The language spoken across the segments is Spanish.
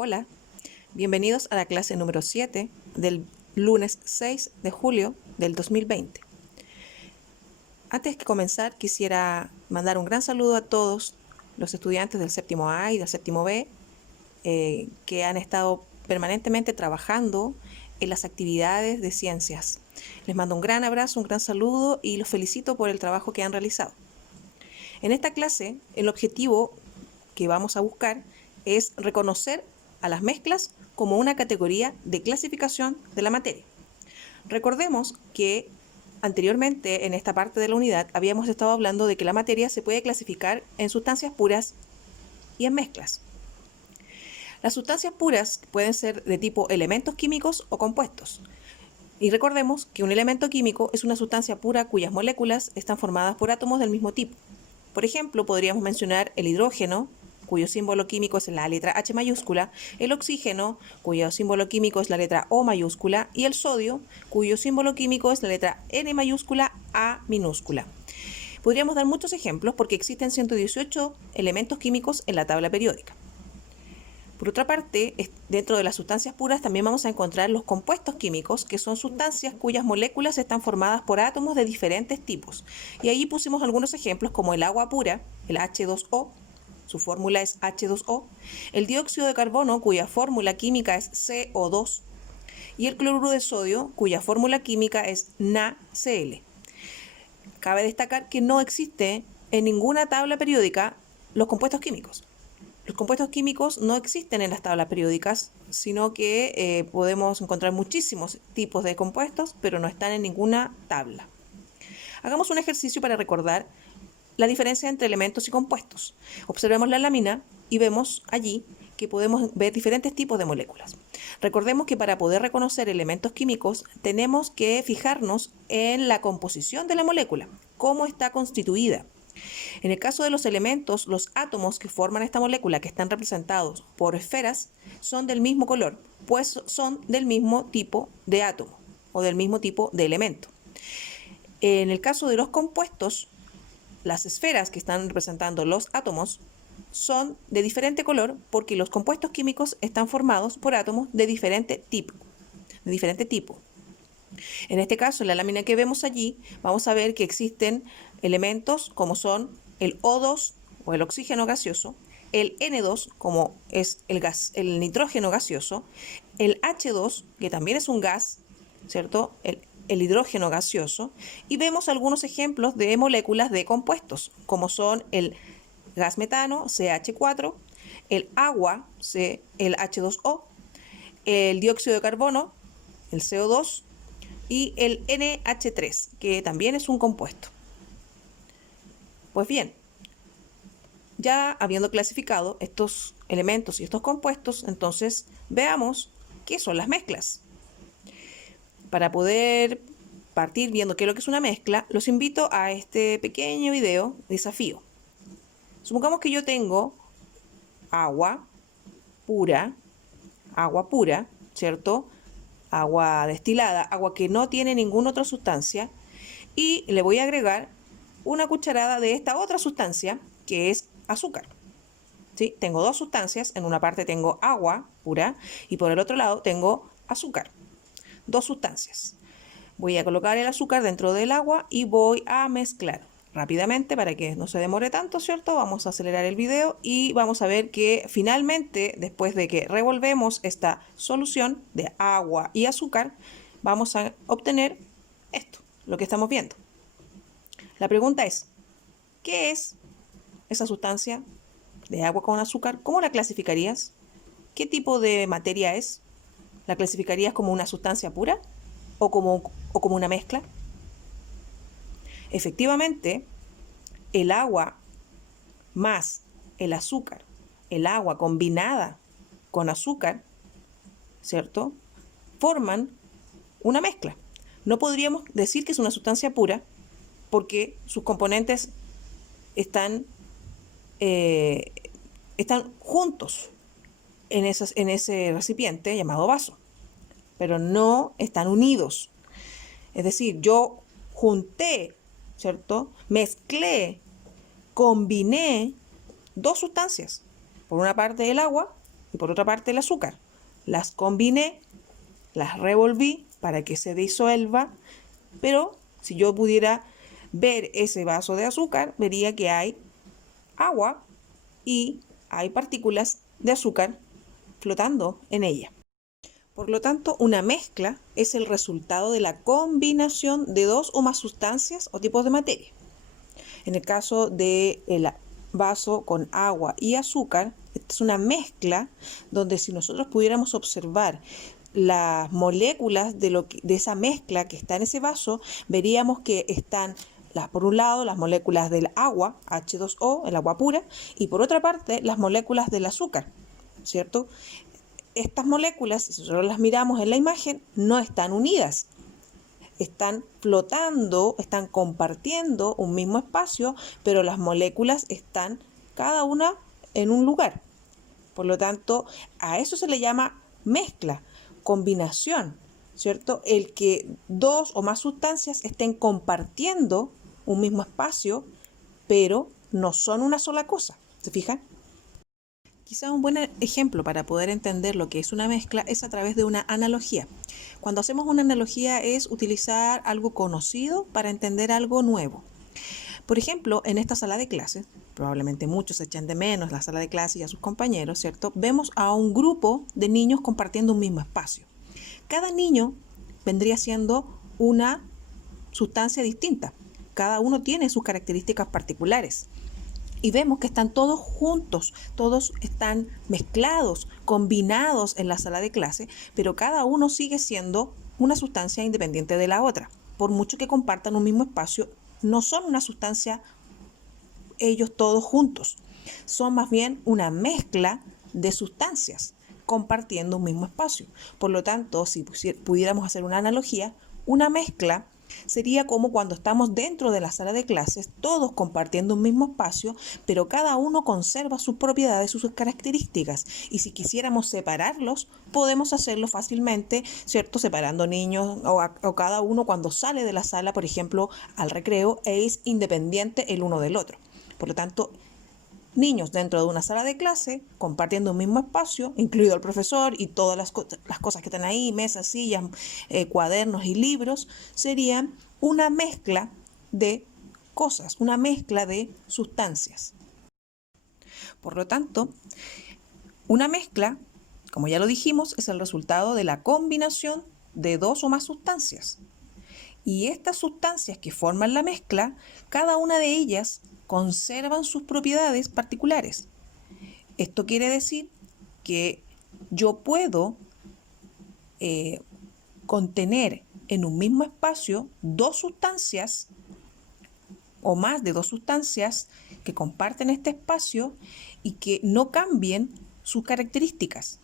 Hola, bienvenidos a la clase número 7 del lunes 6 de julio del 2020. Antes de comenzar, quisiera mandar un gran saludo a todos los estudiantes del séptimo A y del séptimo B que han estado permanentemente trabajando en las actividades de ciencias. Les mando un gran abrazo, un gran saludo y los felicito por el trabajo que han realizado. En esta clase, el objetivo que vamos a buscar es reconocer a las mezclas como una categoría de clasificación de la materia. Recordemos que anteriormente en esta parte de la unidad habíamos estado hablando de que la materia se puede clasificar en sustancias puras y en mezclas. Las sustancias puras pueden ser de tipo elementos químicos o compuestos. Y recordemos que un elemento químico es una sustancia pura cuyas moléculas están formadas por átomos del mismo tipo. Por ejemplo, podríamos mencionar el hidrógeno, cuyo símbolo químico es la letra H mayúscula, el oxígeno, cuyo símbolo químico es la letra O mayúscula, y el sodio, cuyo símbolo químico es la letra N mayúscula, A minúscula. Podríamos dar muchos ejemplos porque existen 118 elementos químicos en la tabla periódica. Por otra parte, dentro de las sustancias puras también vamos a encontrar los compuestos químicos, que son sustancias cuyas moléculas están formadas por átomos de diferentes tipos. Y ahí pusimos algunos ejemplos como el agua pura, el H2O, su fórmula es H2O, el dióxido de carbono, cuya fórmula química es CO2, y el cloruro de sodio, cuya fórmula química es NaCl. Cabe destacar que no existe en ninguna tabla periódica los compuestos químicos. Los compuestos químicos no existen en las tablas periódicas, sino que podemos encontrar muchísimos tipos de compuestos, pero no están en ninguna tabla. Hagamos un ejercicio para recordar la diferencia entre elementos y compuestos. Observemos la lámina y vemos allí que podemos ver diferentes tipos de moléculas. Recordemos que para poder reconocer elementos químicos tenemos que fijarnos en la composición de la molécula, cómo está constituida. En el caso de los elementos, los átomos que forman esta molécula, que están representados por esferas, son del mismo color, pues son del mismo tipo de átomo o del mismo tipo de elemento. En el caso de los compuestos, las esferas que están representando los átomos son de diferente color porque los compuestos químicos están formados por átomos de diferente tipo. En este caso, en la lámina que vemos allí, vamos a ver que existen elementos como son el O2 o el oxígeno gaseoso, el N2 como es el nitrógeno gaseoso, el H2 que también es un gas, ¿cierto? El hidrógeno gaseoso, y vemos algunos ejemplos de moléculas de compuestos como son el gas metano, CH4, el agua, el H2O, el dióxido de carbono, el CO2, y el NH3, que también es un compuesto. Pues bien, ya habiendo clasificado estos elementos y estos compuestos, entonces veamos qué son las mezclas. Para poder partir viendo qué es lo que es una mezcla, los invito a este pequeño video desafío. Supongamos que yo tengo agua pura, ¿cierto? Agua destilada, agua que no tiene ninguna otra sustancia, y le voy a agregar una cucharada de esta otra sustancia que es azúcar. ¿Sí? Tengo dos sustancias, en una parte tengo agua pura y por el otro lado tengo azúcar. Dos sustancias. Voy a colocar el azúcar dentro del agua y voy a mezclar rápidamente para que no se demore tanto, ¿cierto? Vamos a acelerar el video y vamos a ver que finalmente, después de que revolvemos esta solución de agua y azúcar, vamos a obtener esto, lo que estamos viendo. La pregunta es, ¿qué es esa sustancia de agua con azúcar? ¿Cómo la clasificarías? ¿Qué tipo de materia es? ¿La clasificarías como una sustancia pura o como una mezcla? Efectivamente, el agua más el azúcar, el agua combinada con azúcar, ¿cierto?, forman una mezcla. No podríamos decir que es una sustancia pura porque sus componentes están juntos en ese recipiente llamado vaso, pero no están unidos. Es decir, yo junté, ¿cierto?, mezclé, combiné dos sustancias. Por una parte el agua y por otra parte el azúcar. Las combiné, las revolví para que se disuelva, pero si yo pudiera ver ese vaso de azúcar, vería que hay agua y hay partículas de azúcar flotando en ella. Por lo tanto, una mezcla es el resultado de la combinación de dos o más sustancias o tipos de materia. En el caso del vaso con agua y azúcar, esta es una mezcla donde si nosotros pudiéramos observar las moléculas de esa mezcla que está en ese vaso, veríamos que están por un lado las moléculas del agua, H2O, el agua pura, y por otra parte las moléculas del azúcar, ¿cierto? Estas moléculas, si nosotros las miramos en la imagen, no están unidas. Están flotando, están compartiendo un mismo espacio, pero las moléculas están cada una en un lugar. Por lo tanto, a eso se le llama mezcla, combinación, ¿cierto? El que dos o más sustancias estén compartiendo un mismo espacio, pero no son una sola cosa. ¿Se fijan? Quizá un buen ejemplo para poder entender lo que es una mezcla es a través de una analogía. Cuando hacemos una analogía es utilizar algo conocido para entender algo nuevo. Por ejemplo, en esta sala de clases, probablemente muchos echan de menos la sala de clases y a sus compañeros, ¿cierto? Vemos a un grupo de niños compartiendo un mismo espacio. Cada niño vendría siendo una sustancia distinta. Cada uno tiene sus características particulares. Y vemos que están todos juntos, todos están mezclados, combinados en la sala de clase, pero cada uno sigue siendo una sustancia independiente de la otra. Por mucho que compartan un mismo espacio, no son una sustancia ellos todos juntos. Son más bien una mezcla de sustancias compartiendo un mismo espacio. Por lo tanto, si pudiéramos hacer una analogía, una mezcla sería como cuando estamos dentro de la sala de clases, todos compartiendo un mismo espacio, pero cada uno conserva sus propiedades, sus características. Y si quisiéramos separarlos, podemos hacerlo fácilmente, ¿cierto? Separando niños o cada uno cuando sale de la sala, por ejemplo, al recreo, es independiente el uno del otro. Por lo tanto, niños dentro de una sala de clase, compartiendo un mismo espacio, incluido el profesor y todas las cosas que están ahí, mesas, sillas, cuadernos y libros, serían una mezcla de cosas, una mezcla de sustancias. Por lo tanto, una mezcla, como ya lo dijimos, es el resultado de la combinación de dos o más sustancias. Y estas sustancias que forman la mezcla, cada una de ellas conservan sus propiedades particulares. Esto quiere decir que yo puedo contener en un mismo espacio dos sustancias o más de dos sustancias que comparten este espacio y que no cambien sus características.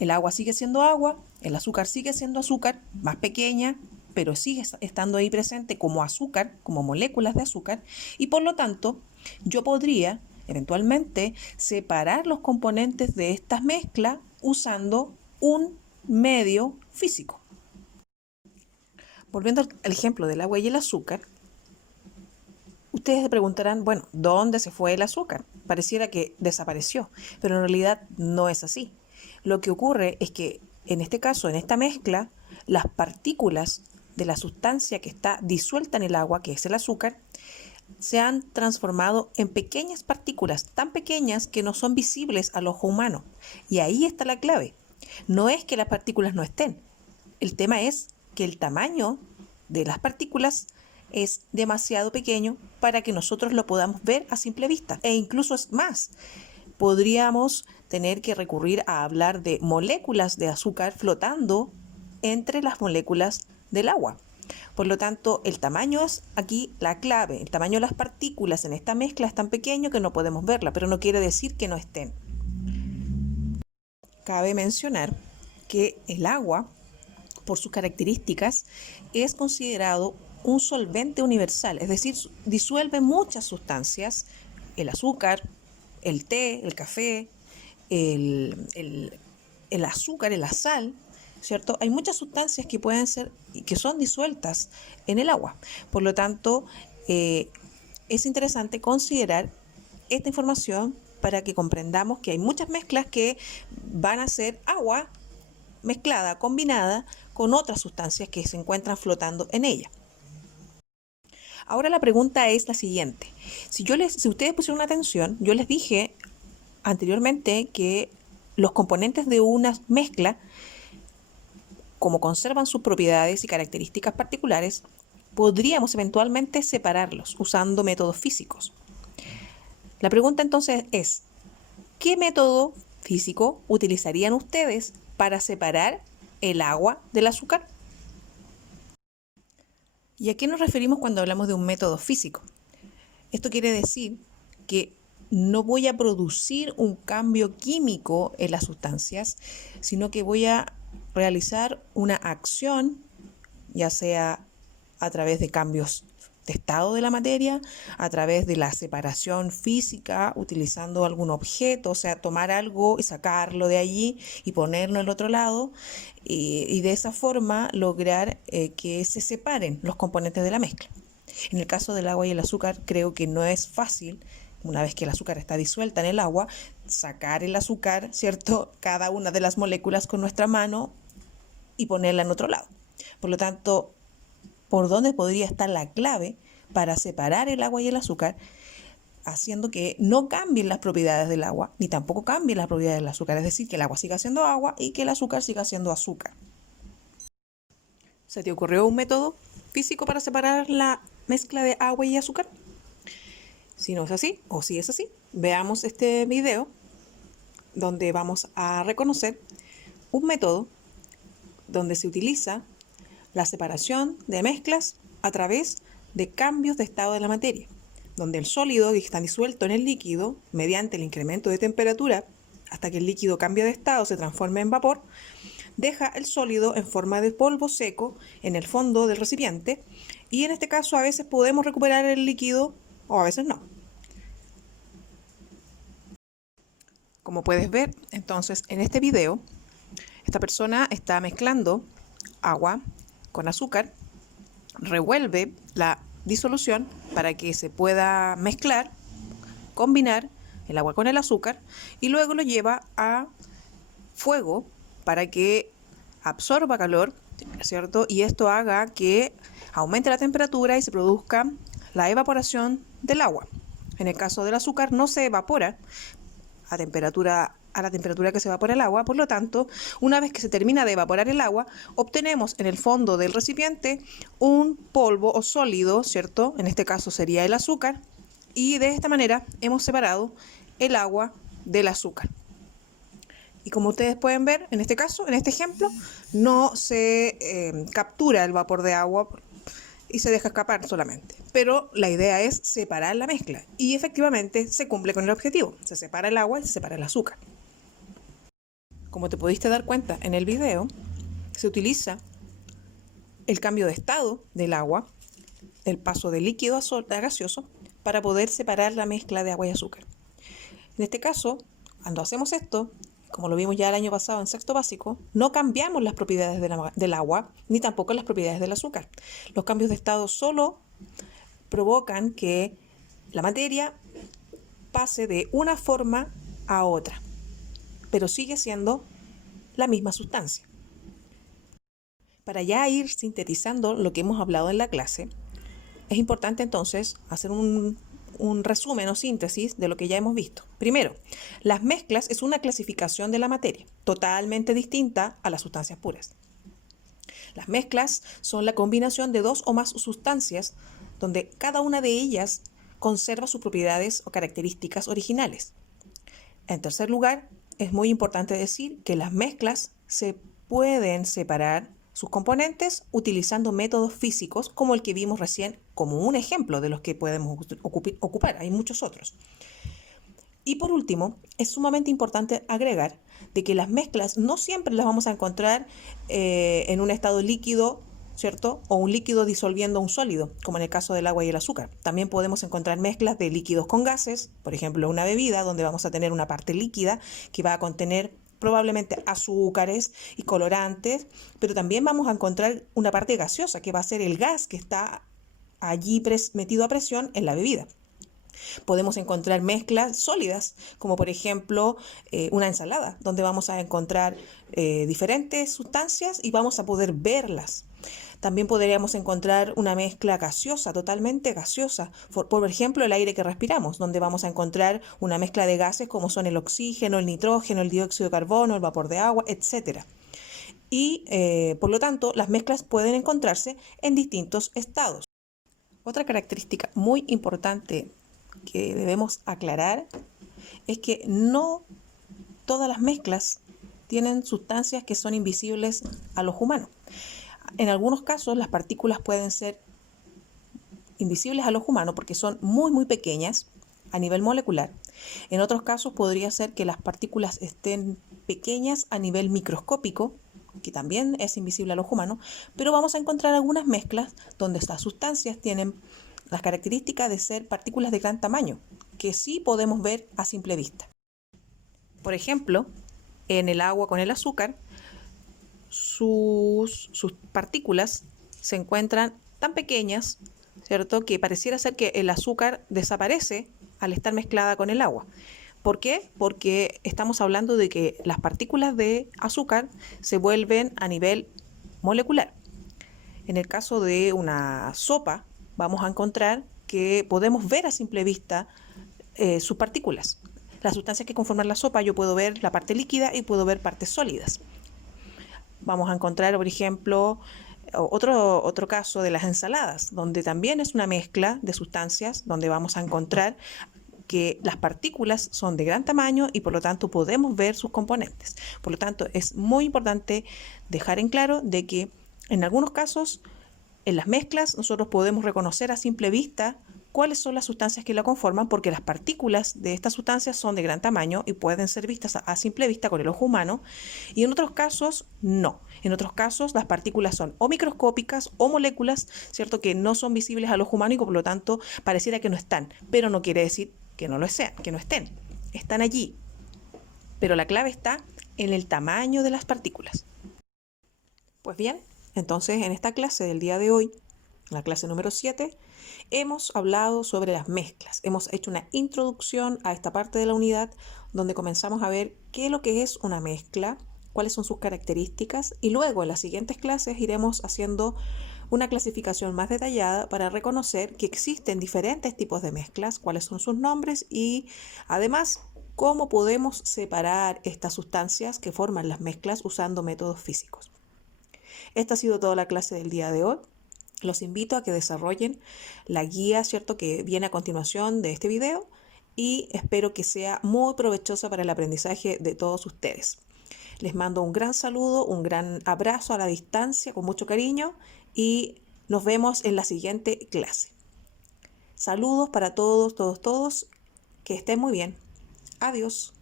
El agua sigue siendo agua, el azúcar sigue siendo azúcar, más pequeña, pero sigue estando ahí presente como azúcar, como moléculas de azúcar, y por lo tanto yo podría eventualmente separar los componentes de estas mezclas usando un medio físico. Volviendo al ejemplo del agua y el azúcar, ustedes se preguntarán, bueno, ¿dónde se fue el azúcar? Pareciera que desapareció, pero en realidad no es así. Lo que ocurre es que en este caso, en esta mezcla, las partículas de la sustancia que está disuelta en el agua, que es el azúcar, se han transformado en pequeñas partículas, tan pequeñas que no son visibles al ojo humano. Y ahí está la clave. No es que las partículas no estén. El tema es que el tamaño de las partículas es demasiado pequeño para que nosotros lo podamos ver a simple vista. E incluso es más, podríamos tener que recurrir a hablar de moléculas de azúcar flotando entre las moléculas del agua. Por lo tanto, el tamaño es aquí la clave. El tamaño de las partículas en esta mezcla es tan pequeño que no podemos verla, pero no quiere decir que no estén. Cabe mencionar que el agua, por sus características, es considerado un solvente universal, es decir, disuelve muchas sustancias, el azúcar, el té, el café, el azúcar, la sal, ¿cierto? Hay muchas sustancias que pueden ser y que son disueltas en el agua. Por lo tanto, es interesante considerar esta información para que comprendamos que hay muchas mezclas que van a ser agua mezclada, combinada con otras sustancias que se encuentran flotando en ella. Ahora la pregunta es la siguiente. Si ustedes pusieron atención, yo les dije anteriormente que los componentes de una mezcla, como conservan sus propiedades y características particulares, podríamos eventualmente separarlos usando métodos físicos. La pregunta entonces es, ¿qué método físico utilizarían ustedes para separar el agua del azúcar? ¿Y a qué nos referimos cuando hablamos de un método físico? Esto quiere decir que no voy a producir un cambio químico en las sustancias, sino que voy a realizar una acción, ya sea a través de cambios de estado de la materia, a través de la separación física, utilizando algún objeto, o sea, tomar algo y sacarlo de allí y ponerlo al otro lado, y de esa forma lograr que se separen los componentes de la mezcla. En el caso del agua y el azúcar, creo que no es fácil, una vez que el azúcar está disuelta en el agua, sacar el azúcar, ¿cierto?, cada una de las moléculas con nuestra mano y ponerla en otro lado. Por lo tanto, ¿por dónde podría estar la clave para separar el agua y el azúcar, haciendo que no cambien las propiedades del agua, ni tampoco cambien las propiedades del azúcar? Es decir, que el agua siga siendo agua y que el azúcar siga siendo azúcar. ¿Se te ocurrió un método físico para separar la mezcla de agua y azúcar? Si no es así, o si es así, veamos este video donde vamos a reconocer un método donde se utiliza la separación de mezclas a través de cambios de estado de la materia, donde el sólido que está disuelto en el líquido, mediante el incremento de temperatura, hasta que el líquido cambie de estado, se transforme en vapor, deja el sólido en forma de polvo seco en el fondo del recipiente, y en este caso a veces podemos recuperar el líquido o a veces no. Como puedes ver, entonces, en este video, esta persona está mezclando agua con azúcar, revuelve la disolución para que se pueda mezclar, combinar el agua con el azúcar y luego lo lleva a fuego para que absorba calor, ¿cierto? Y esto haga que aumente la temperatura y se produzca la evaporación del agua. En el caso del azúcar no se evapora a la temperatura que se evapora el agua, por lo tanto, una vez que se termina de evaporar el agua, obtenemos en el fondo del recipiente un polvo o sólido, ¿cierto? En este caso sería el azúcar, y de esta manera hemos separado el agua del azúcar. Y como ustedes pueden ver, en este caso, en este ejemplo, no se captura el vapor de agua y se deja escapar solamente. Pero la idea es separar la mezcla y efectivamente se cumple con el objetivo. Se separa el agua y se separa el azúcar. Como te pudiste dar cuenta en el video, se utiliza el cambio de estado del agua, el paso de líquido a gaseoso, para poder separar la mezcla de agua y azúcar. En este caso, cuando hacemos esto, como lo vimos ya el año pasado en sexto básico, no cambiamos las propiedades del agua, ni tampoco las propiedades del azúcar. Los cambios de estado solo provocan que la materia pase de una forma a otra, pero sigue siendo la misma sustancia. Para ya ir sintetizando lo que hemos hablado en la clase, es importante entonces hacer un resumen o síntesis de lo que ya hemos visto. Primero, las mezclas es una clasificación de la materia, totalmente distinta a las sustancias puras. Las mezclas son la combinación de dos o más sustancias donde cada una de ellas conserva sus propiedades o características originales. En tercer lugar, es muy importante decir que las mezclas se pueden separar sus componentes utilizando métodos físicos como el que vimos recién como un ejemplo de los que podemos ocupar. Hay muchos otros. Y por último, es sumamente importante agregar de que las mezclas no siempre las vamos a encontrar en un estado líquido, ¿cierto? O un líquido disolviendo un sólido, como en el caso del agua y el azúcar. También podemos encontrar mezclas de líquidos con gases, por ejemplo, una bebida donde vamos a tener una parte líquida que va a contener probablemente azúcares y colorantes, pero también vamos a encontrar una parte gaseosa que va a ser el gas que está allí metido a presión en la bebida. Podemos encontrar mezclas sólidas, como por ejemplo una ensalada, donde vamos a encontrar diferentes sustancias y vamos a poder verlas. También podríamos encontrar una mezcla gaseosa, totalmente gaseosa. Por ejemplo, el aire que respiramos, donde vamos a encontrar una mezcla de gases como son el oxígeno, el nitrógeno, el dióxido de carbono, el vapor de agua, etc. Y por lo tanto, las mezclas pueden encontrarse en distintos estados. Otra característica muy importante que debemos aclarar es que no todas las mezclas tienen sustancias que son invisibles a los humanos. En algunos casos las partículas pueden ser invisibles a los humanos porque son muy pequeñas a nivel molecular. En otros casos podría ser que las partículas estén pequeñas a nivel microscópico, que también es invisible a los humanos, pero vamos a encontrar algunas mezclas donde estas sustancias tienen las características de ser partículas de gran tamaño, que sí podemos ver a simple vista. Por ejemplo, en el agua con el azúcar, sus partículas se encuentran tan pequeñas, ¿cierto?, que pareciera ser que el azúcar desaparece al estar mezclada con el agua. ¿Por qué? Porque estamos hablando de que las partículas de azúcar se vuelven a nivel molecular. En el caso de una sopa, vamos a encontrar que podemos ver a simple vista sus partículas. Las sustancias que conforman la sopa, yo puedo ver la parte líquida y puedo ver partes sólidas. Vamos a encontrar, por ejemplo, otro caso de las ensaladas, donde también es una mezcla de sustancias, donde vamos a encontrar que las partículas son de gran tamaño y por lo tanto podemos ver sus componentes. Por lo tanto, es muy importante dejar en claro de que en algunos casos, en las mezclas, nosotros podemos reconocer a simple vista cuáles son las sustancias que la conforman, porque las partículas de estas sustancias son de gran tamaño y pueden ser vistas a simple vista con el ojo humano, y en otros casos no. En otros casos las partículas son o microscópicas o moléculas, ¿cierto?, que no son visibles al ojo humano y por lo tanto pareciera que no están, pero no quiere decir que no lo sean, que no estén. Están allí, pero la clave está en el tamaño de las partículas. Pues bien, entonces en esta clase del día de hoy, la clase número 7, hemos hablado sobre las mezclas. Hemos hecho una introducción a esta parte de la unidad donde comenzamos a ver qué es lo que es una mezcla, cuáles son sus características y luego en las siguientes clases iremos haciendo una clasificación más detallada para reconocer que existen diferentes tipos de mezclas, cuáles son sus nombres y además cómo podemos separar estas sustancias que forman las mezclas usando métodos físicos. Esta ha sido toda la clase del día de hoy. Los invito a que desarrollen la guía, ¿cierto?, que viene a continuación de este video y espero que sea muy provechosa para el aprendizaje de todos ustedes. Les mando un gran saludo, un gran abrazo a la distancia con mucho cariño y nos vemos en la siguiente clase. Saludos para todos, que estén muy bien. Adiós.